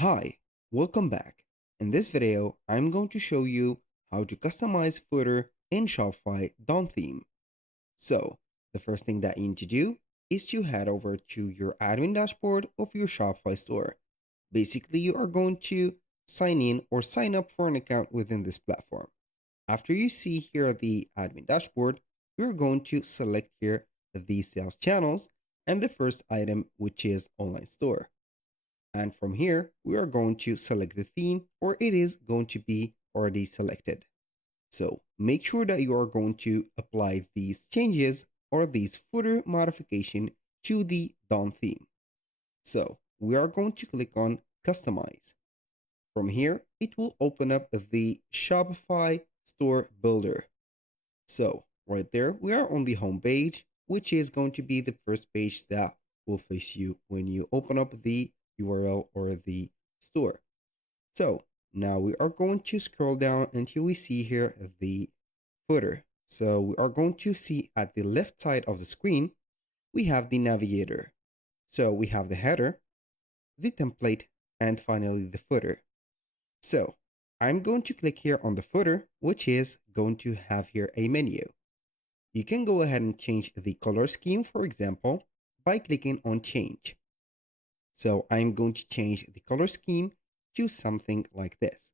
Hi, welcome back. In this video, I'm going to show you how to customize footer in Shopify Dawn theme. So, the first thing that you need to do is to head over to your admin dashboard of your Shopify store. Basically, you are going to sign in or sign up for an account within this platform. After you see here the admin dashboard, you're going to select here the sales channels and the first item, which is online store. And from here, we are going to select the theme, or it is going to be already selected. So make sure that you are going to apply these changes or these footer modification to the Dawn theme. So we are going to click on customize. From here, it will open up the Shopify store builder. So right there, we are on the home page, which is going to be the first page that will face you when you open up the URL or the store. So now we are going to scroll down until we see here the footer. So we are going to see at the left side of the screen, we have the navigator. So we have the header, the template, and finally the footer. So I'm going to click here on the footer, which is going to have here a menu. You can go ahead and change the color scheme, for example, by clicking on change. So I'm going to change the color scheme to something like this.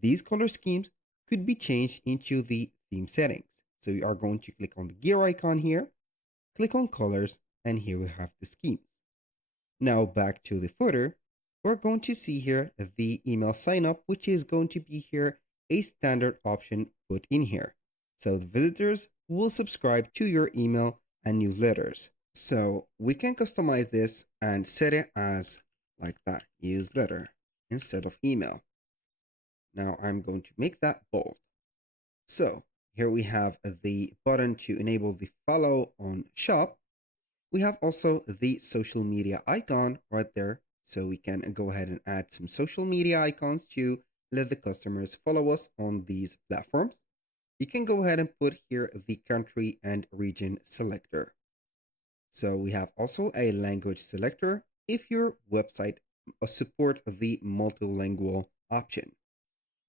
These color schemes could be changed into the theme settings. So you are going to click on the gear icon here, click on colors, and here we have the schemes. Now back to the footer, we're going to see here the email sign up, which is going to be here a standard option put in here. So the visitors will subscribe to your email and newsletters. So we can customize this and set it as like that, newsletter instead of email. Now I'm going to make that bold. So here we have the button to enable the follow on shop. We have also the social media icon right there. So we can go ahead and add some social media icons to let the customers follow us on these platforms. You can go ahead and put here the country and region selector. So we have also a language selector if your website support the multilingual option.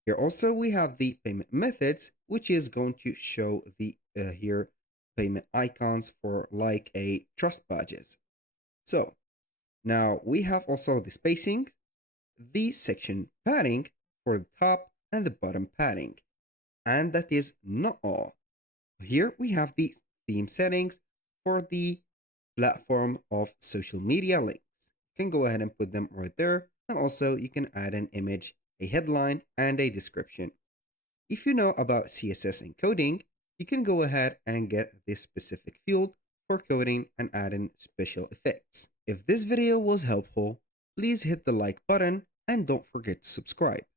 Here also we have the payment methods, which is going to show the here payment icons for like a trust badges. So now we have also the spacing, the section padding for the top and the bottom padding. And that is not all. Here we have the theme settings for the platform of social media links. You can go ahead and put them right there. And also you can add an image, a headline, and a description. If you know about CSS and coding, you can go ahead and get this specific field for coding and add in special effects. If this video was helpful, please hit the like button and don't forget to subscribe.